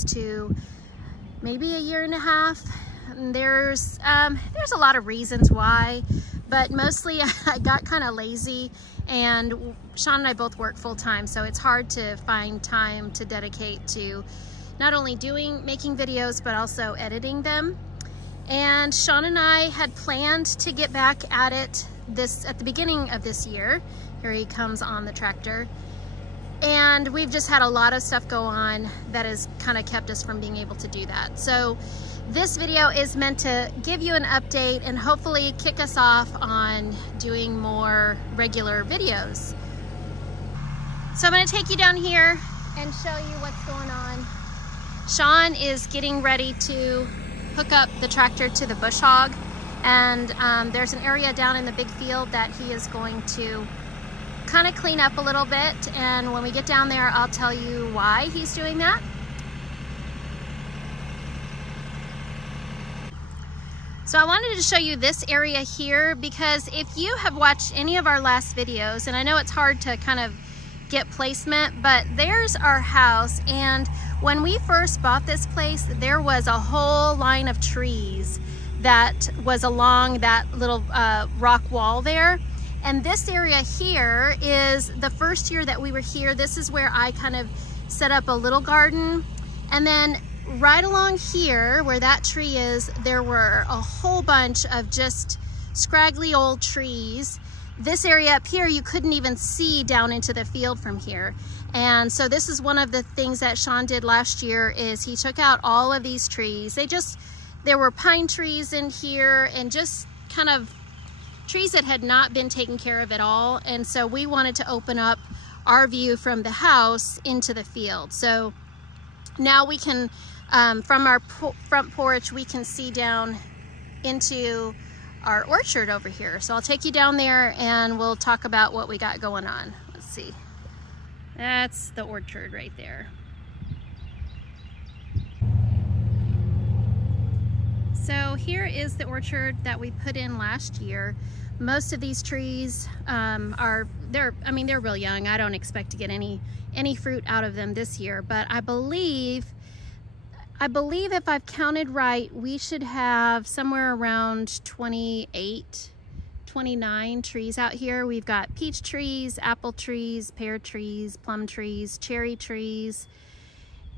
close to maybe a year and a half. And there's a lot of reasons why, but mostly I got kind of lazy, and Shawn and I both work full-time, so it's hard to find time to dedicate to not only making videos, but also editing them. And Shawn and I had planned to get back at it at the beginning of this year. Here he comes on the tractor. And we've just had a lot of stuff go on that has kind of kept us from being able to do that. So this video is meant to give you an update and hopefully kick us off on doing more regular videos. So I'm going to take you down here and show you what's going on. Shawn is getting ready to hook up the tractor to the bush hog, and there's an area down in the big field that he is going to kind of clean up a little bit, and when we get down there I'll tell you why he's doing that. So I wanted to show you this area here because if you have watched any of our last videos, and I know it's hard to kind of get placement, but there's our house, and when we first bought this place there was a whole line of trees that was along that little rock wall there. And this area here is the first year that we were here. This is where I kind of set up a little garden. And then right along here where that tree is, there were a whole bunch of just scraggly old trees. This area up here, you couldn't even see down into the field from here. And so this is one of the things that Shawn did last year is he took out all of these trees. There were pine trees in here and just kind of trees that had not been taken care of at all. And so we wanted to open up our view from the house into the field. So now we can, from our front porch, we can see down into our orchard over here. So I'll take you down there and we'll talk about what we got going on. Let's see. That's the orchard right there. So here is the orchard that we put in last year. Most of these trees they're real young. I don't expect to get any fruit out of them this year, but I believe if I've counted right, we should have somewhere around 28, 29 trees out here. We've got peach trees, apple trees, pear trees, plum trees, cherry trees,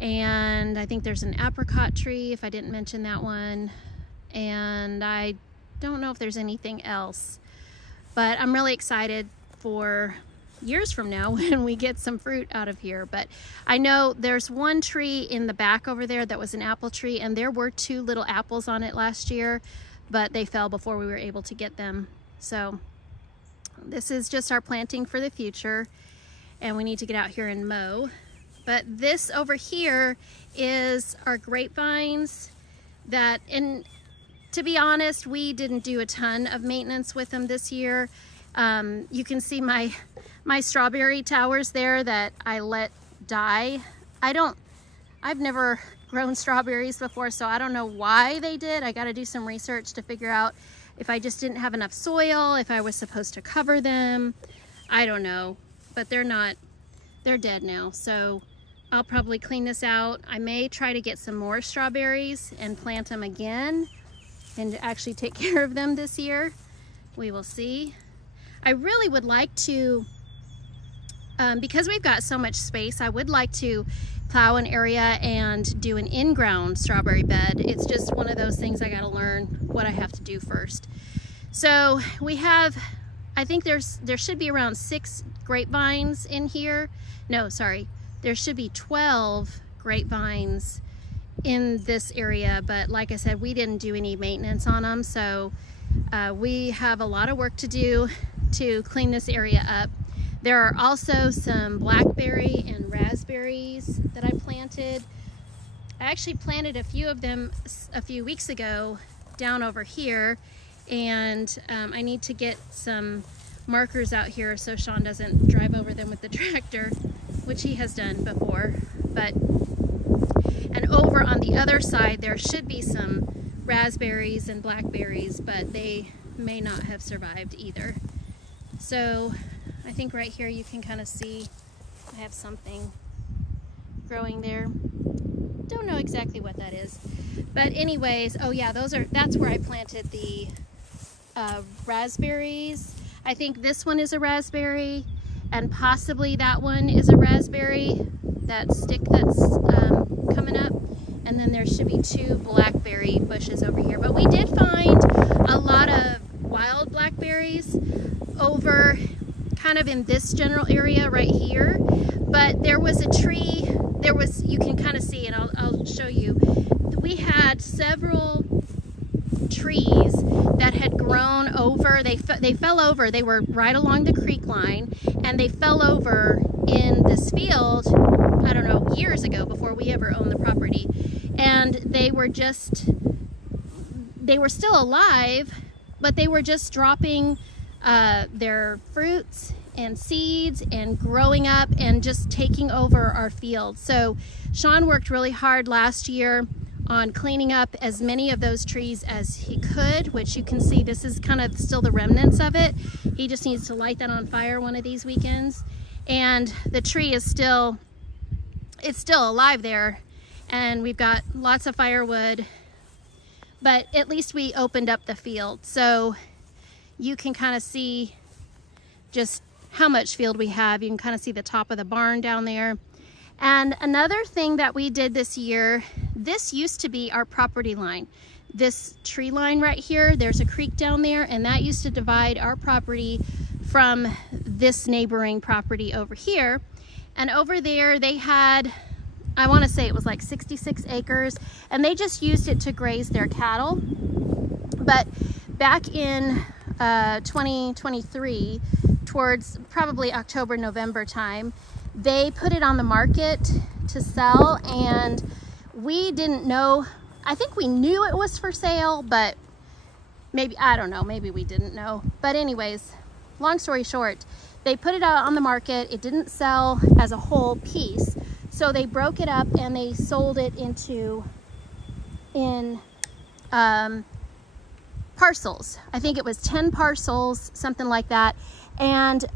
and I think there's an apricot tree, if I didn't mention that one. And I don't know if there's anything else, but I'm really excited for years from now when we get some fruit out of here. But I know there's one tree in the back over there that was an apple tree, and there were 2 little apples on it last year, but they fell before we were able to get them. So this is just our planting for the future, and we need to get out here and mow. But this over here is our grapevines that, to be honest, we didn't do a ton of maintenance with them this year. You can see my strawberry towers there that I let die. I've never grown strawberries before, so I don't know why they did. I got to do some research to figure out if I just didn't have enough soil, if I was supposed to cover them. I don't know, but they're dead now. So I'll probably clean this out. I may try to get some more strawberries and plant them again and actually take care of them this year. We will see. I really would like to, because we've got so much space, I would like to plow an area and do an in-ground strawberry bed. It's just one of those things I gotta learn what I have to do first. So we have, I think there should be around 6 grapevines in here. No, sorry, there should be 12 grapevines in this area, but like I said, we didn't do any maintenance on them, so we have a lot of work to do to clean this area up. There are also some blackberry and raspberries that I planted. I actually planted a few of them a few weeks ago down over here, and I need to get some markers out here so Shawn doesn't drive over them with the tractor, which he has done before. And over on the other side there should be some raspberries and blackberries, but they may not have survived either. So I think right here you can kind of see I have something growing there. don't know exactly what that is. But anyways, oh yeah, that's where I planted the raspberries. I think this one is a raspberry, and possibly that one is a raspberry, that stick that's coming up. And then there should be 2 blackberry bushes over here. But we did find a lot of wild blackberries over kind of in this general area right here. But there was a tree, you can kind of see, and I'll show you. We had several trees that had grown over, they fell over, they were right along the creek line, and they fell over in this field, I don't know, years ago, before we ever owned the property. And they were still alive, but they were just dropping their fruits and seeds and growing up and just taking over our field. So Shawn worked really hard last year on cleaning up as many of those trees as he could, which you can see this is kind of still the remnants of it. He just needs to light that on fire one of these weekends. And the tree is still alive there, and we've got lots of firewood, but at least we opened up the field. So you can kind of see just how much field we have. You can kind of see the top of the barn down there. And another thing that we did this year, this used to be our property line. This tree line right here, there's a creek down there, and that used to divide our property from this neighboring property over here. And over there they had, I want to say it was like 66 acres, and they just used it to graze their cattle. But back in 2023, towards probably October, November time, they put it on the market to sell, and we didn't know. I think we knew it was for sale, but maybe, I don't know, maybe we didn't know. But anyways, long story short, they put it out on the market. It didn't sell as a whole piece, so they broke it up and they sold it in parcels. I think it was 10 parcels, something like that. And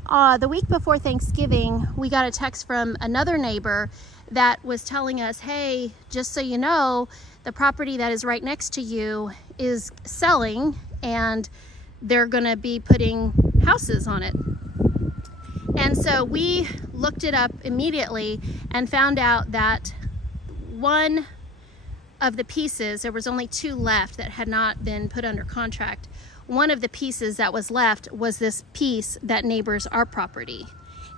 the week before Thanksgiving, we got a text from another neighbor that was telling us, hey, just so you know, the property that is right next to you is selling, and they're gonna be putting houses on it. And so we looked it up immediately and found out that one of the pieces, there was only 2 left that had not been put under contract. One of the pieces that was left was this piece that neighbors our property.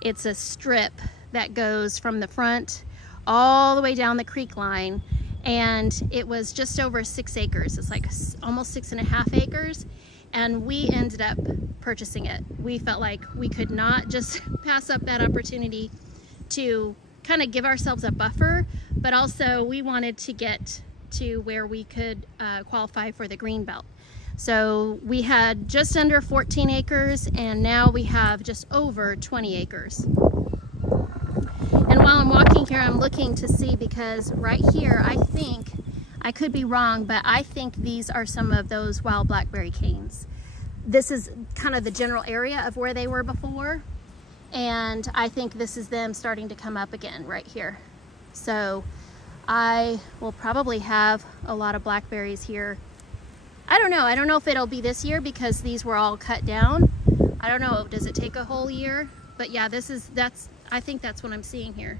It's a strip that goes from the front all the way down the creek line, and it was just over 6 acres. It's like almost 6.5 acres, and we ended up purchasing it. We felt like we could not just pass up that opportunity to kind of give ourselves a buffer, but also we wanted to get to where we could qualify for the green belt. So we had just under 14 acres, and now we have just over 20 acres. And while I'm walking here, I'm looking to see, because right here, I think, I could be wrong, but I think these are some of those wild blackberry canes. This is kind of the general area of where they were before, and I think this is them starting to come up again right here. So I will probably have a lot of blackberries here. I don't know if it'll be this year because these were all cut down. I don't know, does it take a whole year? But yeah, I think that's what I'm seeing here.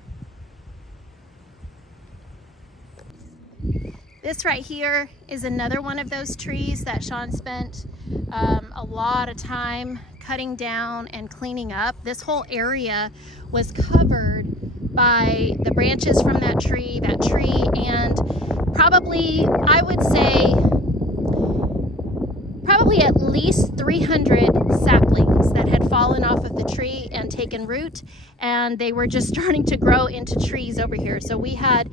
This right here is another one of those trees that Shawn spent a lot of time cutting down and cleaning up. This whole area was covered by the branches from that tree, and probably, I would say, probably at least 300 saplings that had fallen off of the tree and taken root, and they were just starting to grow into trees over here. So we had,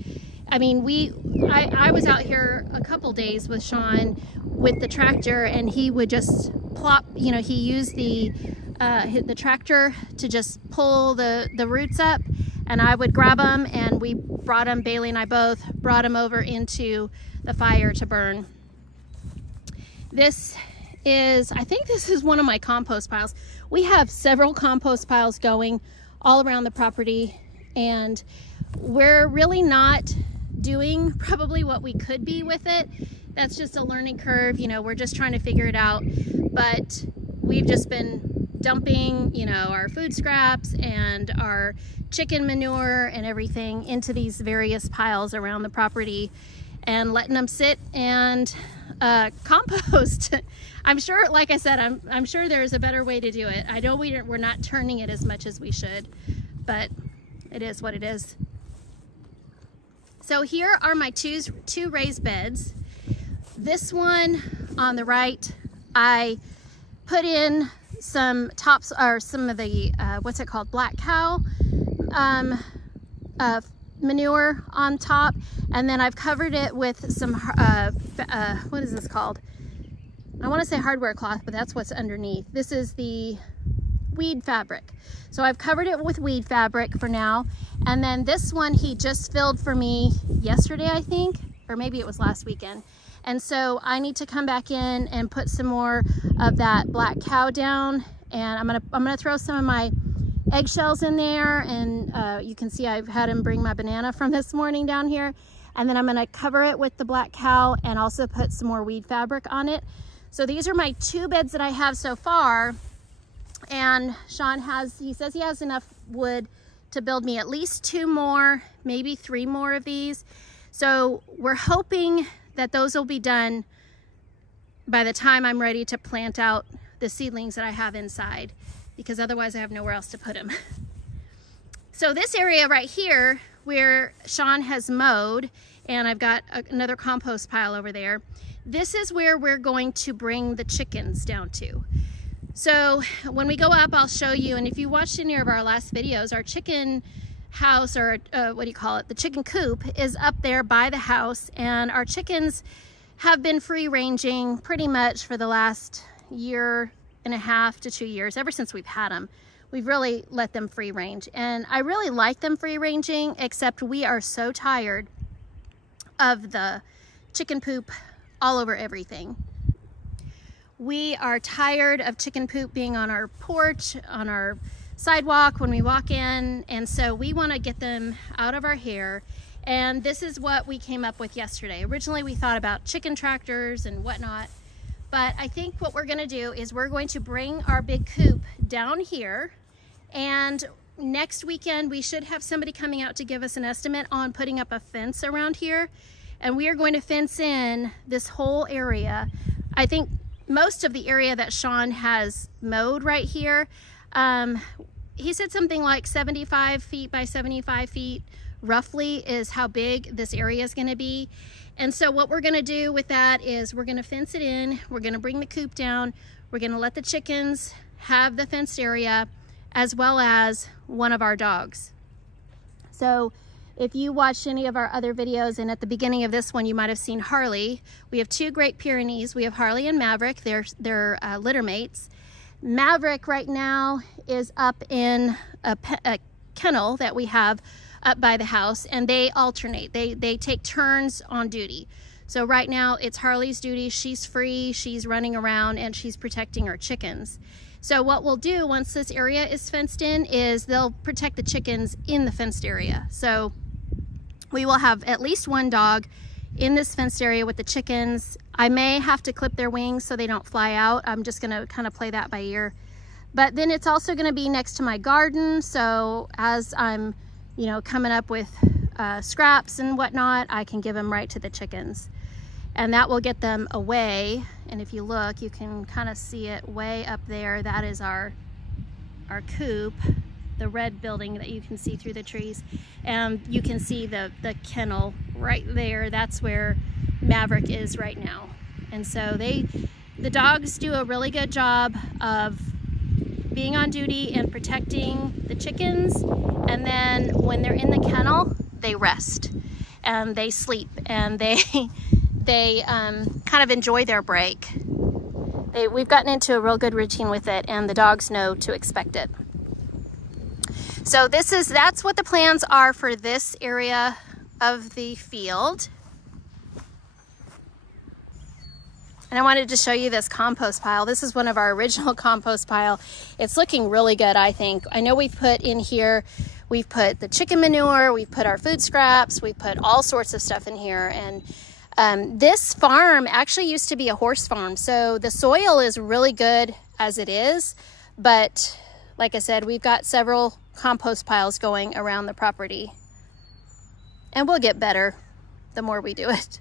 I was out here a couple days with Shawn with the tractor, and he would just plop, he used the tractor to just pull the roots up, and I would grab them, and we brought them, Bailey and I both brought them over into the fire to burn. This is, I think this is one of my compost piles. We have several compost piles going all around the property, and we're really not doing probably what we could be with it. That's just a learning curve, you know, we're just trying to figure it out. But we've just been dumping, you know, our food scraps and our chicken manure and everything into these various piles around the property and letting them sit and compost. I'm sure, like I said, I'm sure there's a better way to do it. I know we're not turning it as much as we should, but it is what it is. So here are my two raised beds. This one on the right, I put in some tops, or some of the, what's it called, black cow manure on top, and then I've covered it with some, what is this called? I want to say hardware cloth, but that's what's underneath. This is the weed fabric. So I've covered it with weed fabric for now. And then this one he just filled for me yesterday, I think, or maybe it was last weekend. And so I need to come back in and put some more of that black cow down. And I'm gonna throw some of my eggshells in there. And you can see I've had him bring my banana from this morning down here. And then I'm gonna cover it with the black cow and also put some more weed fabric on it. So these are my two beds that I have so far. And Shawn he says he has enough wood to build me at least 2 more, maybe 3 more of these. So we're hoping that those will be done by the time I'm ready to plant out the seedlings that I have inside, because otherwise I have nowhere else to put them. So this area right here where Shawn has mowed, and I've got another compost pile over there, this is where we're going to bring the chickens down to. So when we go up, I'll show you, and if you watched any of our last videos, our chicken house, or what do you call it, the chicken coop, is up there by the house, and our chickens have been free ranging pretty much for the last 1.5 to 2 years, ever since we've had them. We've really let them free range, and I really like them free ranging, except we are so tired of the chicken poop all over everything. We are tired of chicken poop being on our porch, on our sidewalk when we walk in, and so we want to get them out of our hair. And this is what we came up with yesterday. Originally we thought about chicken tractors and whatnot, but I think what we're going to do is we're going to bring our big coop down here, and next weekend we should have somebody coming out to give us an estimate on putting up a fence around here, and we are going to fence in this whole area. I think most of the area that Shawn has mowed right here, he said something like 75 feet by 75 feet roughly is how big this area is going to be. And so what we're going to do with that is we're going to fence it in, we're going to bring the coop down, we're going to let the chickens have the fenced area, as well as one of our dogs. So if you watched any of our other videos, and at the beginning of this one you might have seen Harley. We have 2 Great Pyrenees. We have Harley and Maverick. They're litter mates. Maverick right now is up in a kennel that we have up by the house, and they alternate. They take turns on duty. So right now it's Harley's duty. She's free, she's running around, and she's protecting our chickens. So what we'll do once this area is fenced in is they'll protect the chickens in the fenced area. So we will have at least 1 dog in this fenced area with the chickens. I may have to clip their wings so they don't fly out. I'm just gonna kind of play that by ear. But then it's also gonna be next to my garden. So as I'm, you know, coming up with scraps and whatnot, I can give them right to the chickens. And that will get them away. And if you look, you can kind of see it way up there. That is our coop, the red building that you can see through the trees. And you can see the kennel right there. That's where Maverick is right now. And so the dogs do a really good job of being on duty and protecting the chickens. And then when they're in the kennel, they rest and they sleep, and they kind of enjoy their break. We've gotten into a real good routine with it, and the dogs know to expect it. So that's what the plans are for this area of the field. And I wanted to show you this compost pile. This is one of our original compost pile. It's looking really good, I think. I know we've put in here, We've put the chicken manure, we've put our food scraps, we've put all sorts of stuff in here. And this farm actually used to be a horse farm. So the soil is really good as it is. But like I said, we've got several compost piles going around the property. And we'll get better the more we do it.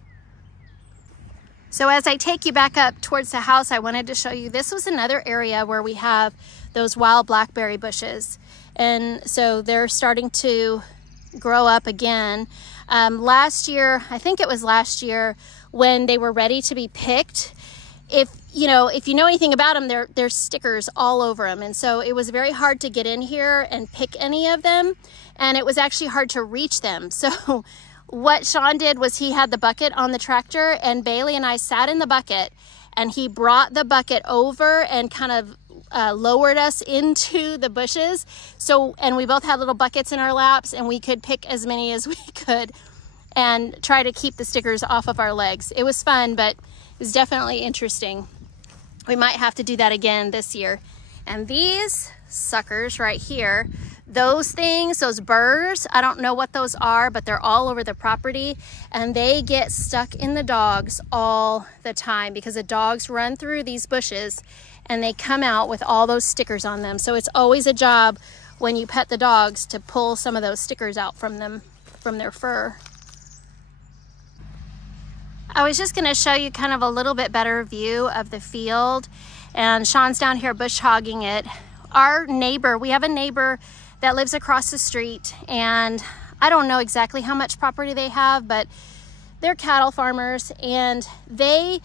So as I take you back up towards the house, I wanted to show you, this was another area where we have those wild blackberry bushes. And so they're starting to grow up again. Last year, I think it was last year, when they were ready to be picked, if you know anything about them, there's stickers all over them. And so it was very hard to get in here and pick any of them. And it was actually hard to reach them. So what Shawn did was he had the bucket on the tractor, and Bailey and I sat in the bucket, and he brought the bucket over and kind of lowered us into the bushes. And we both had little buckets in our laps, and we could pick as many as we could and try to keep the stickers off of our legs. It was fun, but it was definitely interesting. We might have to do that again this year. And these suckers right here, those things, those burrs, I don't know what those are, but they're all over the property, and they get stuck in the dogs all the time because the dogs run through these bushes and they come out with all those stickers on them. So it's always a job when you pet the dogs to pull some of those stickers out from them, from their fur. I was just going to show you kind of a little bit better view of the field, and Shawn's down here bush hogging it. Our neighbor, we have a neighbor that lives across the street, and I don't know exactly how much property they have, but they're cattle farmers, and they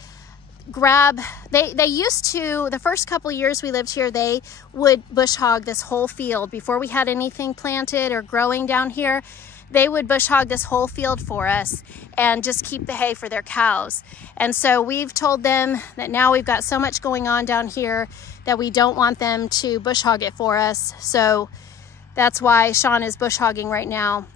used to, the first couple years we lived here, they would bush hog this whole field. Before we had anything planted or growing down here, they would bush hog this whole field for us and just keep the hay for their cows. And so we've told them that now we've got so much going on down here that we don't want them to bush hog it for us. So that's why Shawn is bush hogging right now,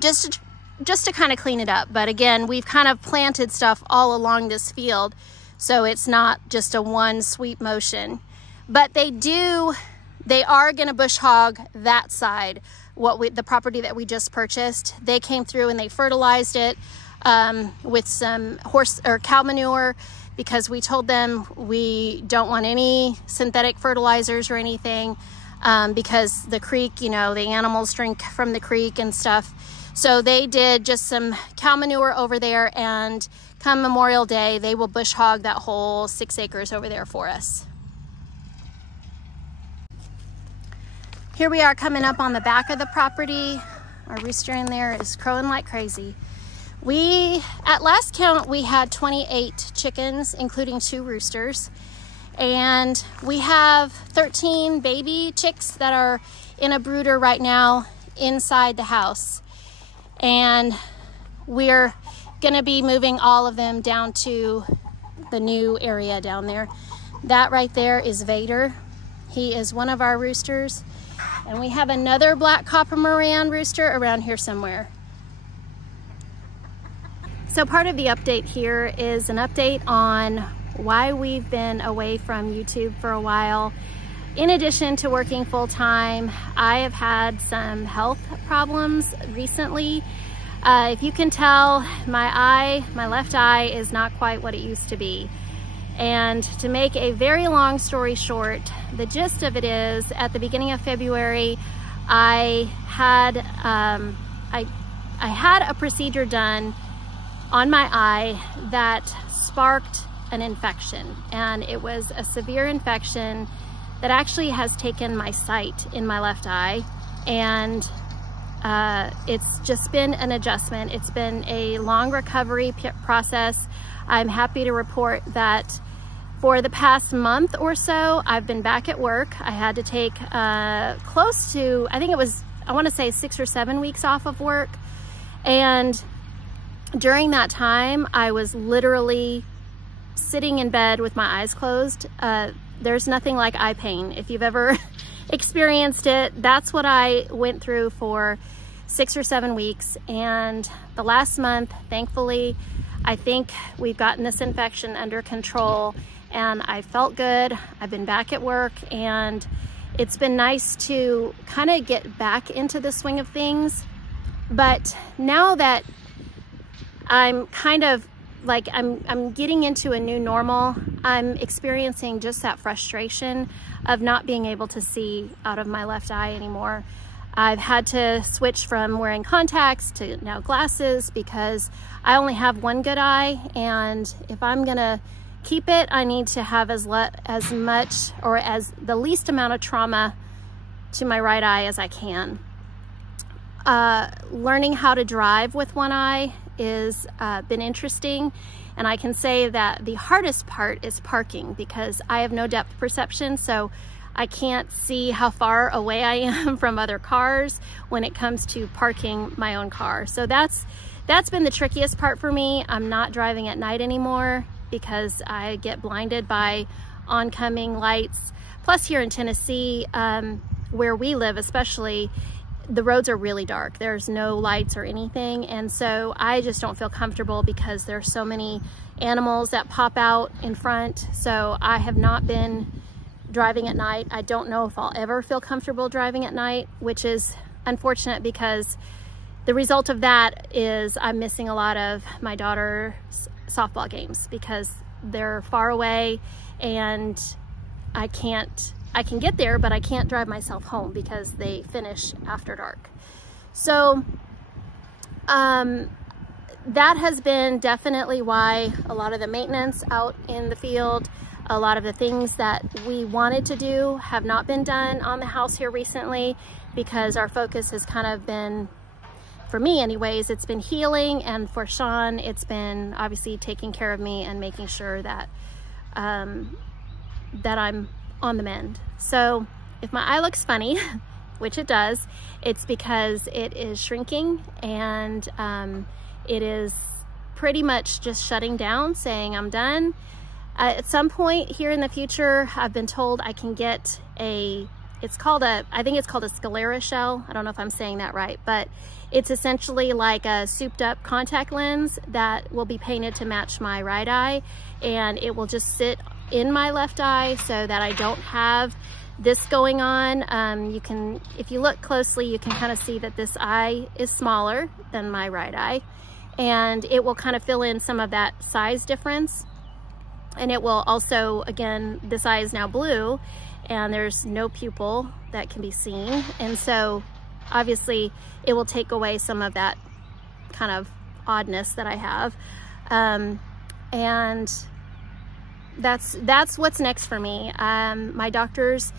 just to kind of clean it up. But again, we've kind of planted stuff all along this field, so it's not just a one sweep motion. But they are gonna bush hog that side, the property that we just purchased. They came through and they fertilized it with some horse or cow manure, because we told them we don't want any synthetic fertilizers or anything, because the creek, the animals drink from the creek and stuff. So they did just some cow manure over there, and come Memorial Day, they will bush hog that whole 6 acres over there for us. Here we are coming up on the back of the property. Our rooster in there is crowing like crazy. At last count, we had 28 chickens, including 2 roosters. And we have 13 baby chicks that are in a brooder right now inside the house. And we're gonna be moving all of them down to the new area down there. That right there is Vader. He is one of our roosters. And we have another black copper Moran rooster around here somewhere. So part of the update here is an update on why we've been away from YouTube for a while. In addition to working full-time, I have had some health problems recently. If you can tell, my left eye is not quite what it used to be. And to make a very long story short, the gist of it is, at the beginning of February, I had a procedure done on my eye that sparked an infection, and it was a severe infection that actually has taken my sight in my left eye, and it's just been an adjustment. It's been a long recovery process. I'm happy to report that for the past month or so, I've been back at work. I had to take close to, I want to say 6 or 7 weeks off of work. And during that time, I was literally sitting in bed with my eyes closed. There's nothing like eye pain. If you've ever experienced it, that's what I went through for 6 or 7 weeks. And the last month, thankfully, I think we've gotten this infection under control, and I felt good. I've been back at work, and it's been nice to kind of get back into the swing of things. But now that I'm kind of like, I'm getting into a new normal, I'm experiencing just that frustration of not being able to see out of my left eye anymore. I've had to switch from wearing contacts to now glasses because I only have one good eye, and if I'm gonna keep it, I need to have as much or as the least amount of trauma to my right eye as I can. Learning how to drive with one eye is been interesting, and I can say that the hardest part is parking because I have no depth perception, so I can't see how far away I am from other cars when it comes to parking my own car. So that's been the trickiest part for me. I'm not driving at night anymore because I get blinded by oncoming lights. Plus here in Tennessee, where we live especially, the roads are really dark. There's no lights or anything, and so I just don't feel comfortable because there's so many animals that pop out in front. So I have not been driving at night. I don't know if I'll ever feel comfortable driving at night, which is unfortunate because the result of that is I'm missing a lot of my daughter's softball games because they're far away, and I can get there, but I can't drive myself home because they finish after dark. So that has been definitely why a lot of the maintenance out in the field, a lot of the things that we wanted to do have not been done on the house here recently, because our focus has kind of been, for me anyways, it's been healing, and for Shawn, it's been obviously taking care of me and making sure that that I'm on the mend. So if my eye looks funny, which it does, it's because it is shrinking, and it is pretty much just shutting down, saying I'm done. At some point here in the future, I've been told I can get I think it's called a sclera shell. I don't know if I'm saying that right, but it's essentially like a souped up contact lens that will be painted to match my right eye, and it will just sit in my left eye so that I don't have this going on. You can, if you look closely, you can kind of see that this eye is smaller than my right eye, and it will kind of fill in some of that size difference. And it will also, again, this eye is now blue and there's no pupil that can be seen. And so obviously it will take away some of that kind of oddness that I have. And that's what's next for me. My doctors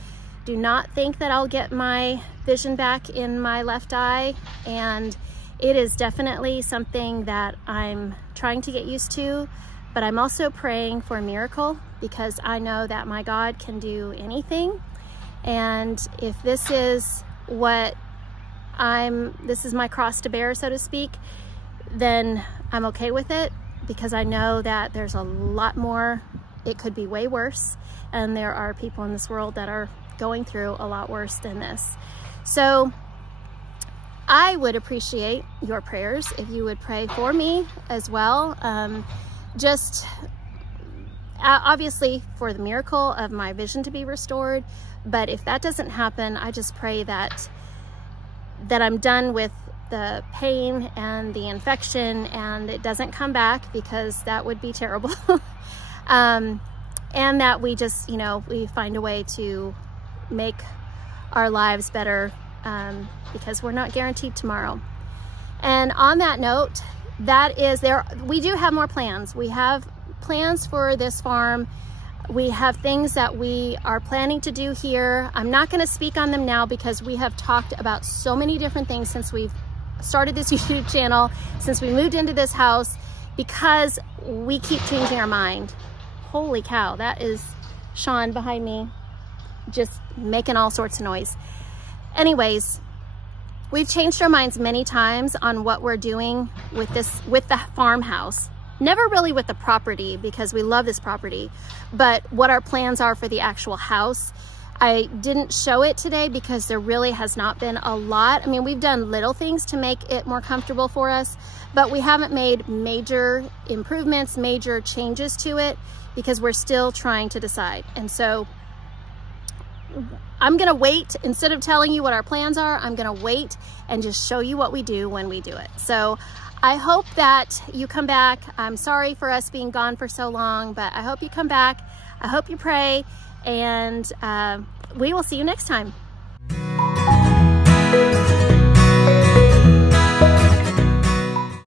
do not think that I'll get my vision back in my left eye, and it is definitely something that I'm trying to get used to. But I'm also praying for a miracle because I know that my God can do anything. And if this is this is my cross to bear, so to speak, then I'm okay with it, because I know that there's a lot more. It could be way worse. And there are people in this world that are going through a lot worse than this. So I would appreciate your prayers if you would pray for me as well. Just obviously for the miracle of my vision to be restored. But if that doesn't happen, I just pray that I'm done with the pain and the infection and it doesn't come back, because that would be terrible. And that we just, we find a way to make our lives better, because we're not guaranteed tomorrow. And on that note, we do have more plans. We have plans for this farm. We have things that we are planning to do here. I'm not going to speak on them now because we have talked about so many different things since we've started this YouTube channel, since we moved into this house, because we keep changing our mind. Holy cow, that is Shawn behind me just making all sorts of noise. Anyways, we've changed our minds many times on what we're doing with the farmhouse. Never really with the property, because we love this property, but what our plans are for the actual house. I didn't show it today because there really has not been a lot. I mean, we've done little things to make it more comfortable for us, but we haven't made major improvements, major changes to it, because we're still trying to decide. And so I'm gonna wait, instead of telling you what our plans are, I'm gonna wait and just show you what we do when we do it. So I hope that you come back. I'm sorry for us being gone for so long, but I hope you come back. I hope you pray, and we will see you next time.